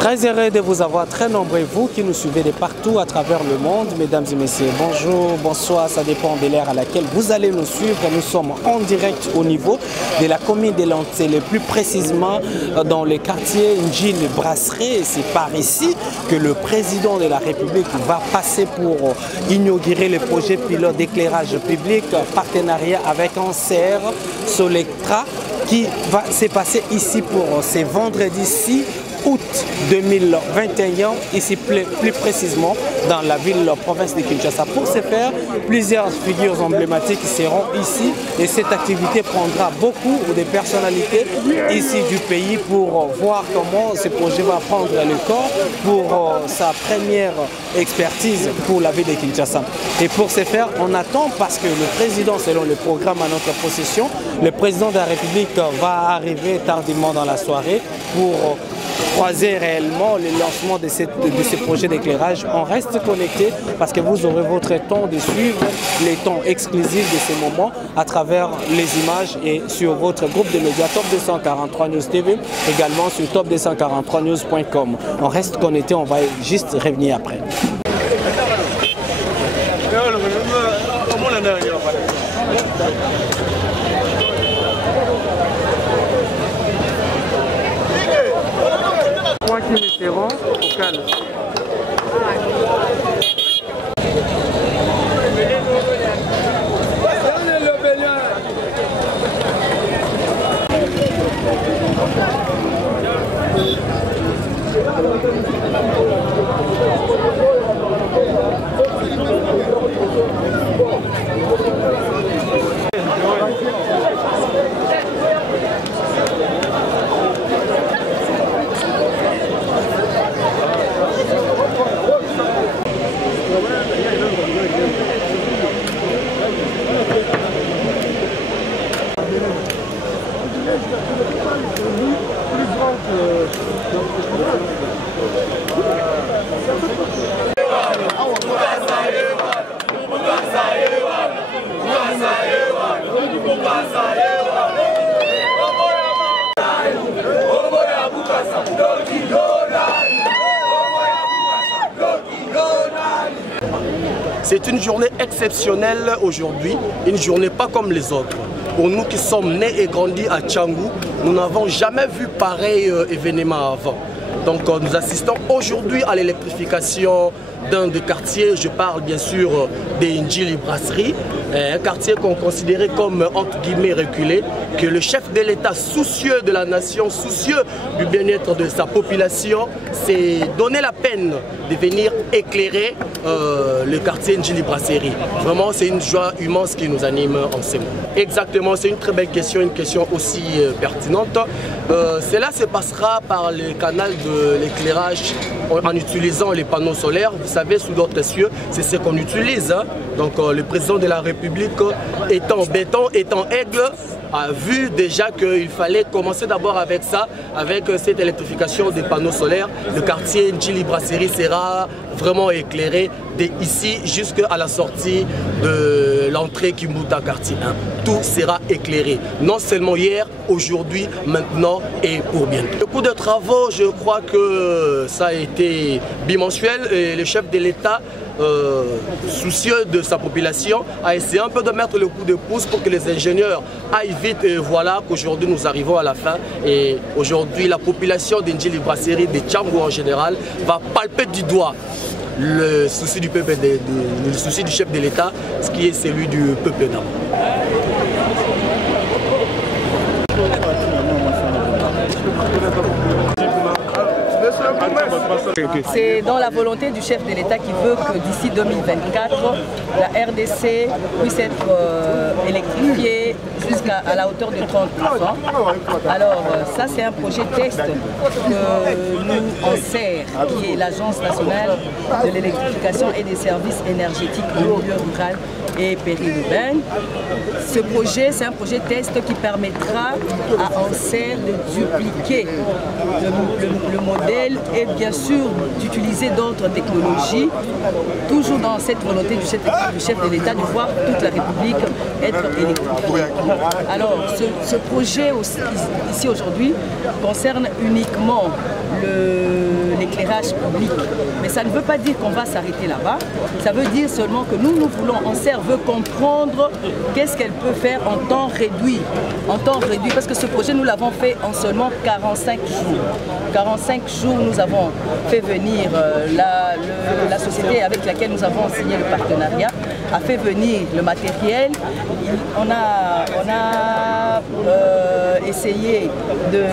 Très heureux de vous avoir, très nombreux, vous qui nous suivez de partout à travers le monde. Mesdames et messieurs, bonjour, bonsoir, ça dépend de l'heure à laquelle vous allez nous suivre. Nous sommes en direct au niveau de la commune de Lantsele, plus précisément dans le quartier Njili Brasserie. C'est par ici que le président de la République va passer pour inaugurer le projet pilote d'éclairage public, partenariat avec Anser Solectra, qui va se passer ici pour ce vendredi 6 août 2021, ici plus précisément dans la ville province de Kinshasa. Pour ce faire, plusieurs figures emblématiques seront ici et cette activité prendra beaucoup de personnalités ici du pays pour voir comment ce projet va prendre le corps pour sa première expertise pour la ville de Kinshasa. Et pour ce faire, on attend parce que le président, selon le programme à notre possession, le président de la République va arriver tardivement dans la soirée pour croiser réellement le lancement de ce projet d'éclairage. On reste connecté parce que vous aurez votre temps de suivre les temps exclusifs de ces moments à travers les images et sur votre groupe de médias Top 243 News TV, également sur top243news.com. On reste connecté, on va juste revenir après. Qui mettront au calme. C'est une journée exceptionnelle aujourd'hui, une journée pas comme les autres. Pour nous qui sommes nés et grandis à Tchangou, nous n'avons jamais vu pareil événement avant. Donc nous assistons aujourd'hui à l'électrification d'un des quartiers, je parle bien sûr des Njili Brasserie, un quartier qu'on considérait comme entre guillemets reculé, que le chef de l'État, soucieux de la nation, soucieux du bien-être de sa population, s'est donné la peine de venir éclairer le quartier Njili Brasserie. Vraiment, c'est une joie immense qui nous anime en ce moment. Exactement, c'est une très belle question, une question aussi pertinente. Cela se passera par le canal de l'éclairage en utilisant les panneaux solaires. Vous savez, sous d'autres cieux, c'est ce qu'on utilise. Hein. Donc le président de la République, étant béton, étant aigle, a vu déjà qu'il fallait commencer d'abord avec ça, avec cette électrification des panneaux solaires. Le quartier Njili Brasserie sera vraiment éclairé d'ici jusqu'à la sortie de l'entrée Kimbuta quartier 1. Tout sera éclairé, non seulement hier, aujourd'hui, maintenant et pour bientôt. Le coût de travaux, je crois que ça a été bimensuel et le chef de l'État, soucieux de sa population, a essayé un peu de mettre le coup de pouce pour que les ingénieurs aillent vite. Et voilà qu'aujourd'hui nous arrivons à la fin. Et aujourd'hui la population d'Njili Brasserie, de Tchangou en général, va palper du doigt le souci du peuple, le souci du chef de l'État, ce qui est celui du peuple d'abord. C'est dans la volonté du chef de l'État qui veut que d'ici 2024, la RDC puisse être électrifiée jusqu'à la hauteur de 30%. Alors ça c'est un projet test que nous Anser, qui est l'Agence nationale de l'électrification et des services énergétiques au milieu rural et périurbain. Ce projet, c'est un projet test qui permettra à Anser de dupliquer le modèle et bien sûr d'utiliser d'autres technologies, toujours dans cette volonté du chef de l'État de voir toute la République être électrifiée. Alors, ce projet aussi, ici aujourd'hui concerne uniquement l'éclairage public. Mais ça ne veut pas dire qu'on va s'arrêter là-bas. Ça veut dire seulement que nous voulons, Anser veut comprendre qu'est-ce qu'elle peut faire en temps réduit. En temps réduit, parce que ce projet, nous l'avons fait en seulement 45 jours. 45 jours, nous avons fait venir la société avec laquelle nous avons signé le partenariat, a fait venir le matériel. On a essayé de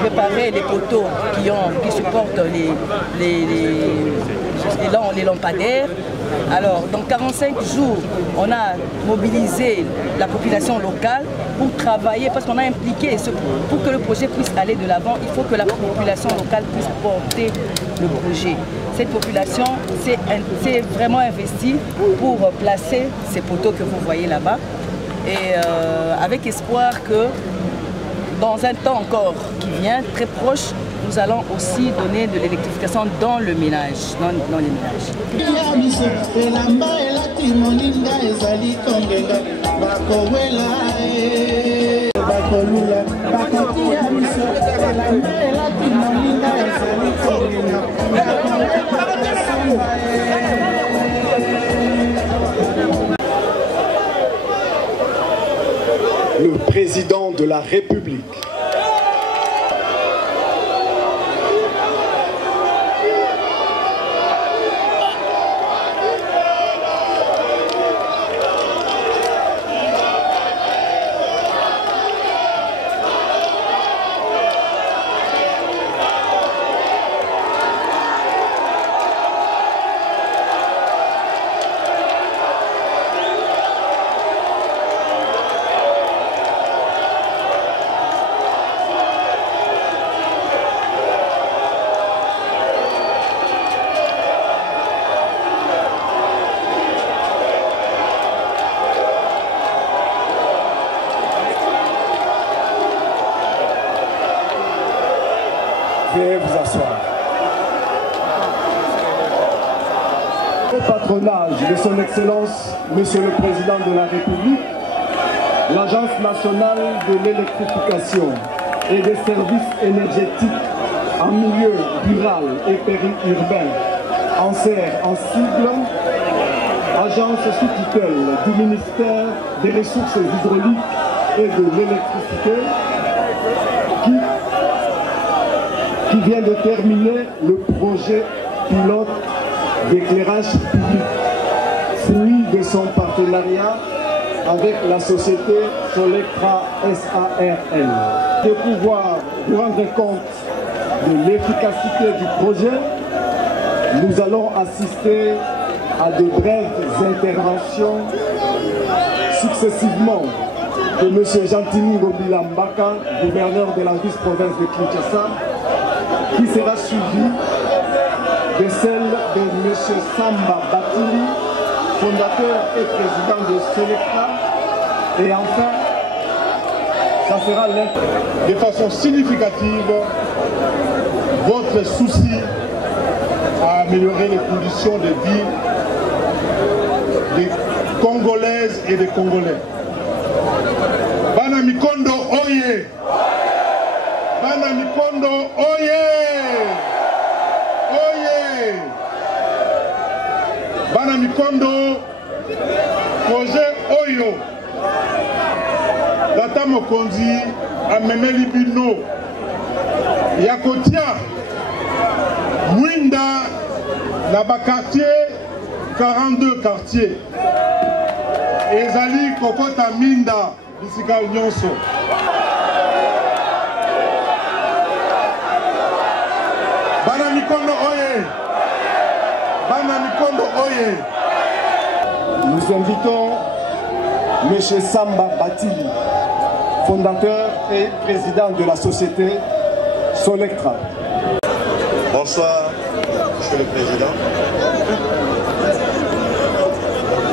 préparer les poteaux qui supportent les lampadaires. Alors, dans 45 jours, on a mobilisé la population locale pour travailler, parce qu'on a impliqué, pour que le projet puisse aller de l'avant, il faut que la population locale puisse porter le projet. Cette population s'est vraiment investie pour placer ces poteaux que vous voyez là-bas. Et avec espoir que dans un temps encore qui vient, très proche, nous allons aussi donner de l'électrification dans le ménage, dans les ménages. Le président de la République. Veuillez vous asseoir. Au patronage de son Excellence, Monsieur le Président de la République, l'Agence nationale de l'électrification et des services énergétiques en milieu rural et périurbain, Anser en sigle, agence sous tutelle du ministère des Ressources hydrauliques et de l'électricité, qui vient de terminer le projet pilote d'éclairage public, fruit de son partenariat avec la société Solectra SARL. De pouvoir vous rendre compte de l'efficacité du projet, nous allons assister à de brèves interventions successivement de M. Jantini Robila Mbaka, gouverneur de la vice-province de Kinshasa, qui sera suivi de celle de M. Samba Batili, fondateur et président de Solectra. Et enfin, ça sera de façon significative votre souci à améliorer les conditions de vie des Congolaises et des Congolais. Bana Mikondo Oye! Bana Mikondo Oye! Oye! Bana Mikondo projet Oyo! Tata Mokonzi amemeli bino Yakotia Mwinda na ba quartier 42 quartiers ezali kokota minda bisika nyonso. Bana Mikondo Oye! Bana Mikondo Oye! Nous invitons M. Samba Batili, fondateur et président de la société Solectra. Bonsoir, Monsieur le Président.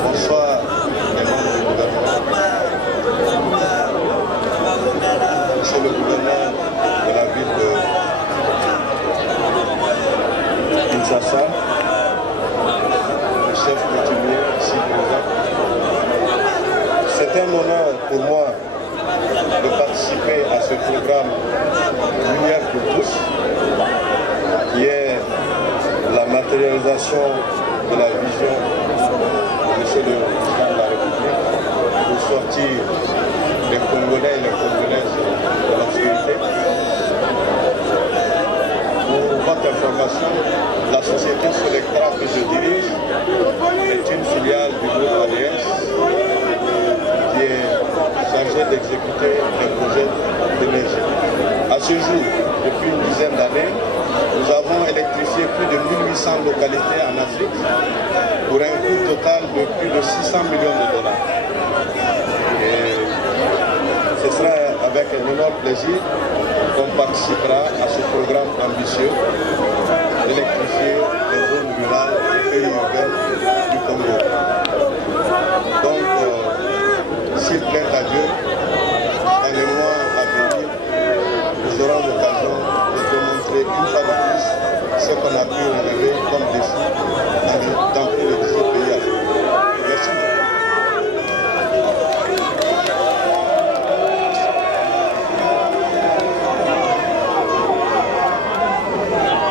Bonsoir, les membres du gouvernement. Monsieur le gouverneur de la ville de Kinshasa, le chef coutumier ici présent. C'est un honneur pour moi de participer à ce programme Lumière pour tous, qui est la matérialisation de la vision de M. le Président de la République pour sortir les Congolais et les Congolaises de l'obscurité. Pour votre information, la société Solectra que je dirige est une filiale du groupe ADS qui est chargée d'exécuter des projets d'énergie. À ce jour, depuis une dizaine d'années, nous avons électrifié plus de 1800 localités en Afrique pour un coût total de plus de 600 millions de dollars. Et ce sera avec un énorme plaisir qu'on participera à ce programme ambitieux d'électrifier les zones rurales et périurbaines du Congo. Donc, s'il plaît à Dieu, dans les mois à venir, nous aurons l'occasion de démontrer une fois de plus ce qu'on a pu relever comme défi dans plus de 18 pays africains. Merci.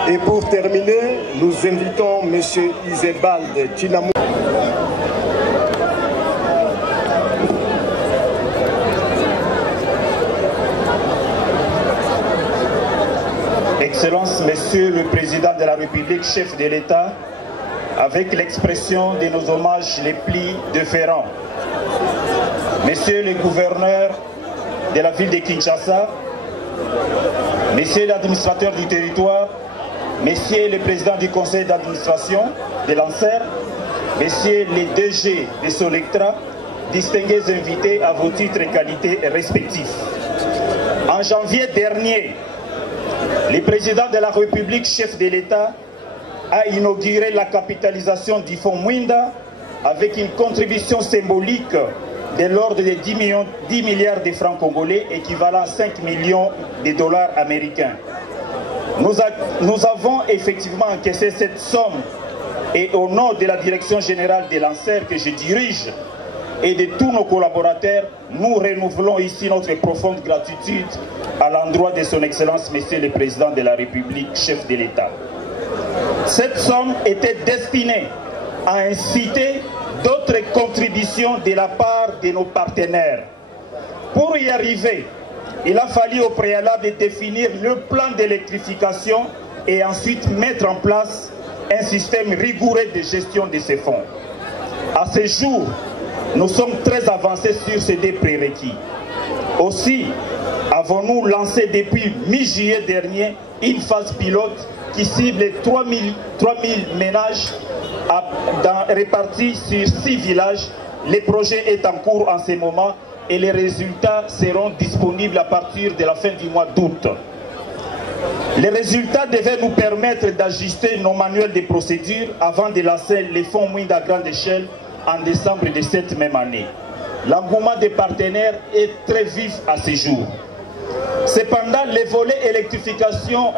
Et pour terminer, nous invitons M. Isebald Tchinamou. Excellences, Monsieur le Président de la République, chef de l'État, avec l'expression de nos hommages les plus déférents. Monsieur le gouverneur de la ville de Kinshasa, Monsieur l'administrateur du territoire, Messieurs le président du conseil d'administration de l'ANSER, Messieurs les DG de Solectra, distingués invités à vos titres et qualités respectifs. En janvier dernier, le président de la République, chef de l'État, a inauguré la capitalisation du fonds Mwinda avec une contribution symbolique de l'ordre de 10 milliards de francs congolais, équivalent à 5 millions de dollars américains. Nous avons effectivement encaissé cette somme et au nom de la direction générale de l'ANSER que je dirige et de tous nos collaborateurs, nous renouvelons ici notre profonde gratitude à l'endroit de son Excellence, Monsieur le Président de la République, chef de l'État. Cette somme était destinée à inciter d'autres contributions de la part de nos partenaires. Pour y arriver, il a fallu au préalable définir le plan d'électrification et ensuite mettre en place un système rigoureux de gestion de ces fonds. À ce jour, nous sommes très avancés sur ces deux prérequis. Aussi, avons-nous lancé depuis mi-juillet dernier une phase pilote qui cible 3000 ménages répartis sur 6 villages. Le projet est en cours en ce moment et les résultats seront disponibles à partir de la fin du mois d'août. Les résultats devaient nous permettre d'ajuster nos manuels de procédure avant de lancer les fonds Mwinda à grande échelle en décembre de cette même année. L'engouement des partenaires est très vif à ce jour. Cependant, les volets électrification,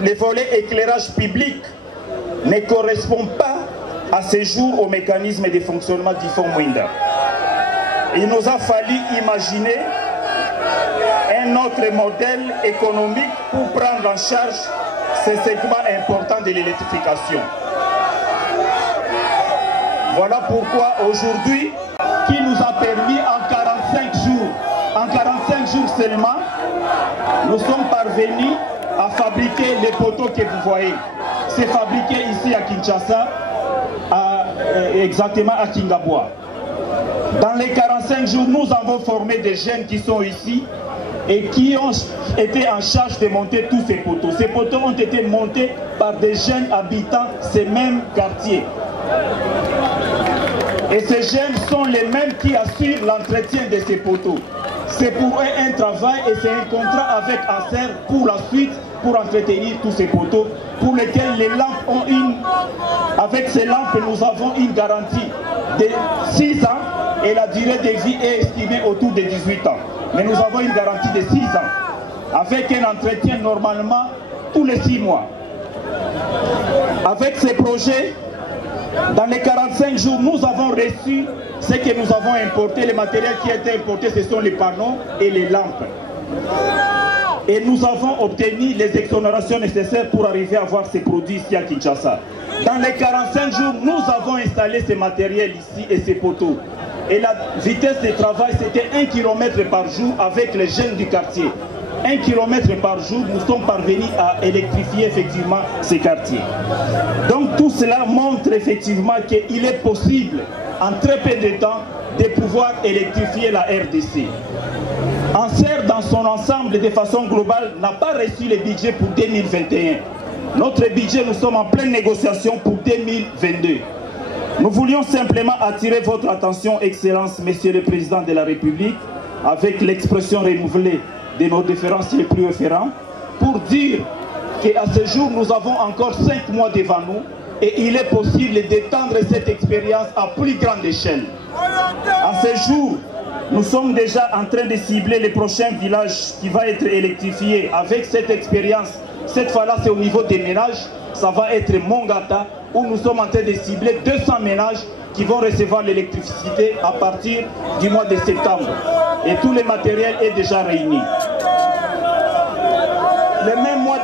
les volets éclairage public ne correspondent pas à ce jour au mécanisme de fonctionnement du fonds Mwinda. Il nous a fallu imaginer un autre modèle économique pour prendre en charge ces segments importants de l'électrification. Voilà pourquoi aujourd'hui, qui nous a permis en 45 jours seulement, nous sommes parvenus à fabriquer les poteaux que vous voyez. C'est fabriqué ici à Kinshasa, exactement à Kingabwa. Dans les 45 jours, nous avons formé des jeunes qui sont ici et qui ont été en charge de monter tous ces poteaux. Ces poteaux ont été montés par des jeunes habitants ces mêmes quartiers. Et ces jeunes sont les mêmes qui assurent l'entretien de ces poteaux. C'est pour eux un travail et c'est un contrat avec ANSER pour la suite, pour entretenir tous ces poteaux, pour lesquels les lampes ont avec ces lampes, nous avons une garantie de 6 ans et la durée de vie est estimée autour de 18 ans. Mais nous avons une garantie de 6 ans, avec un entretien normalement tous les 6 mois. Avec ces projets, Dans les 45 jours, nous avons reçu ce que nous avons importé. Le matériel qui a été importé, ce sont les panneaux et les lampes. Et nous avons obtenu les exonérations nécessaires pour arriver à avoir ces produits ici à Kinshasa. Dans les 45 jours, nous avons installé ces matériels ici et ces poteaux. Et la vitesse de travail, c'était 1 km par jour avec les jeunes du quartier. 1 km par jour, nous sommes parvenus à électrifier effectivement ces quartiers. Donc tout cela montre effectivement qu'il est possible, en très peu de temps, de pouvoir électrifier la RDC. Anser, dans son ensemble, de façon globale, n'a pas reçu le budget pour 2021. Notre budget, nous sommes en pleine négociation pour 2022. Nous voulions simplement attirer votre attention, Excellence, Monsieur le Président de la République, avec l'expression renouvelée de nos différences les plus référents, pour dire qu'à ce jour, nous avons encore 5 mois devant nous et il est possible d'étendre cette expérience à plus grande échelle. À ce jour, nous sommes déjà en train de cibler les prochains villages qui vont être électrifiés avec cette expérience. Cette fois-là, c'est au niveau des ménages. Ça va être Mongata, où nous sommes en train de cibler 200 ménages qui vont recevoir l'électricité à partir du mois de septembre. Et tout le matériel est déjà réuni. Le même mois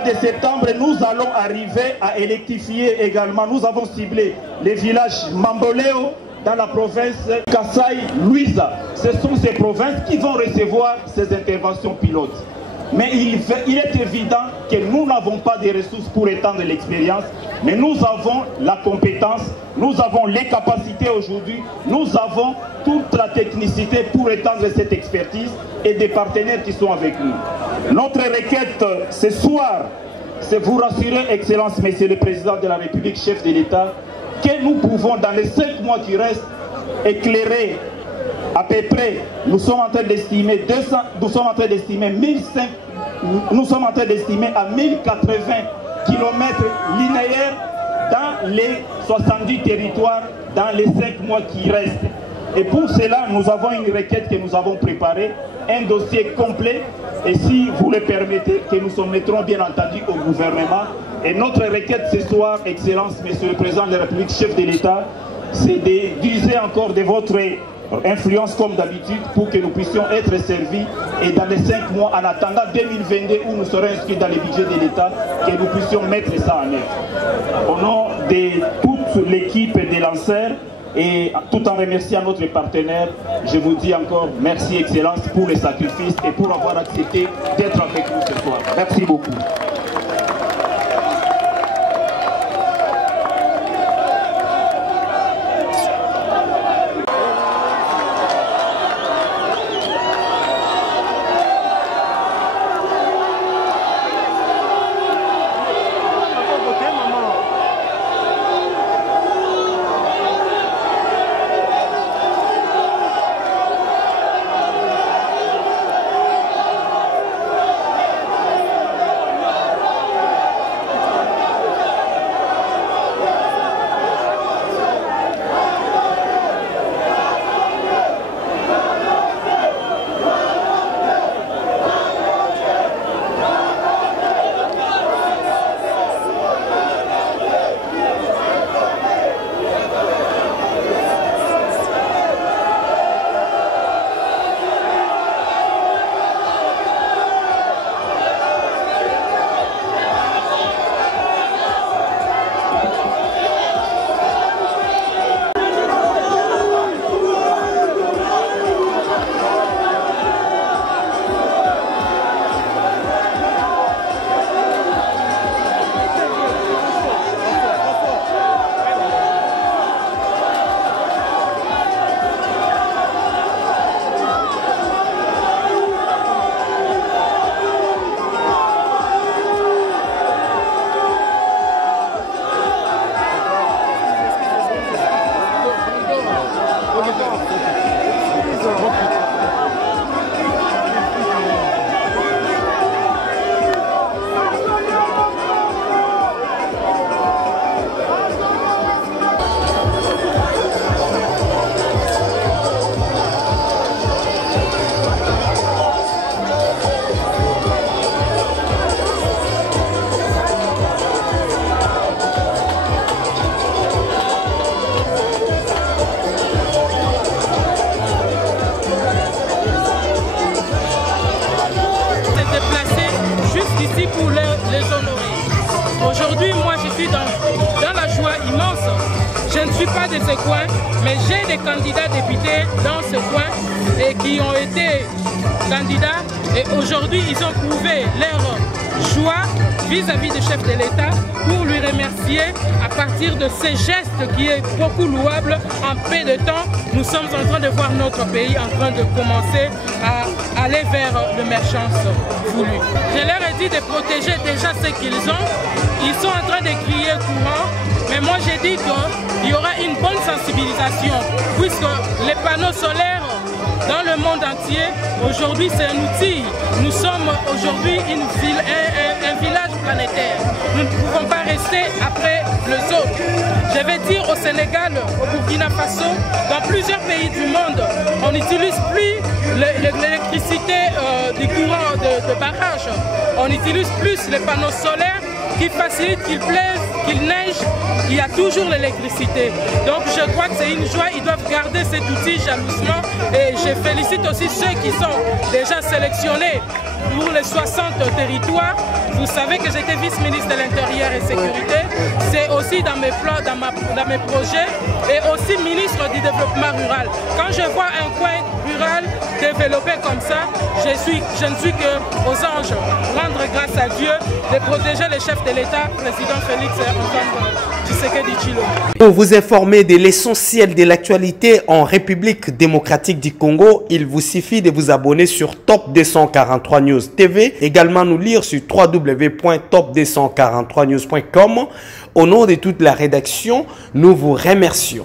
de septembre, nous allons arriver à électrifier également. Nous avons ciblé les villages Mamboleo, dans la province Kasaï, Luisa. Ce sont ces provinces qui vont recevoir ces interventions pilotes. Mais il est évident que nous n'avons pas de ressources pour étendre l'expérience, mais nous avons la compétence, nous avons les capacités aujourd'hui, nous avons toute la technicité pour étendre cette expertise et des partenaires qui sont avec nous. Notre requête ce soir, c'est vous rassurer, Excellence, Monsieur le Président de la République, chef de l'État, que nous pouvons, dans les 5 mois qui restent, éclairer à peu près, nous sommes en train d'estimer à 1080 km linéaires dans les 70 territoires dans les 5 mois qui restent. Et pour cela, nous avons une requête que nous avons préparée, un dossier complet, et si vous le permettez, que nous soumettrons bien entendu au gouvernement. Et notre requête ce soir, Excellence, Monsieur le Président de la République, chef de l'État, c'est d'user encore de votre influence comme d'habitude pour que nous puissions être servis et dans les 5 mois, en attendant 2022 où nous serons inscrits dans le budget de l'État, que nous puissions mettre ça en œuvre. Au nom de toute l'équipe des lanceurs et tout en remerciant notre partenaire, je vous dis encore merci Excellence pour les sacrifices et pour avoir accepté d'être avec nous ce soir. Merci beaucoup. ici pour les honorer. Aujourd'hui, moi, je suis dans la joie immense. Je ne suis pas de ce coin, mais j'ai des candidats députés dans ce coin et qui ont été candidats. Et aujourd'hui, ils ont prouvé leur joie vis-à-vis du chef de l'État pour lui remercier à partir de ces gestes qui est beaucoup louable. En peu de temps, nous sommes en train de voir notre pays en train de commencer à aller vers l'émergence voulue. Je leur ai dit de protéger déjà ce qu'ils ont. Ils sont en train de crier courant, mais moi j'ai dit qu'il y aura une bonne sensibilisation puisque les panneaux solaires dans le monde entier, aujourd'hui c'est un outil. Nous sommes aujourd'hui un village planétaire. Nous ne pouvons pas rester après les autres. Je vais dire au Sénégal, au Burkina Faso, dans plusieurs pays du monde, on n'utilise plus l'électricité du courant de barrage. On utilise plus les panneaux solaires qui facilitent, qu'il pleuve, qu'il neige, il y a toujours l'électricité. Donc je crois que c'est une joie, ils doivent garder cet outil jalousement et je félicite aussi ceux qui sont déjà sélectionnés pour les 60 territoires. Vous savez que j'étais vice-ministre de l'Intérieur et Sécurité, c'est aussi dans mes plans, dans mes projets et aussi ministre du Développement Rural. Quand je vois un coin rural développé comme ça, je ne suis qu'aux anges. Rendre grâce à Dieu de protéger les chefs de l'État, président Félix Antoine Tshisekedi Tshilombo. Pour vous informer de l'essentiel de l'actualité en République démocratique du Congo, il vous suffit de vous abonner sur Top 243 News TV, également nous lire sur www.top243news.com. Au nom de toute la rédaction, nous vous remercions.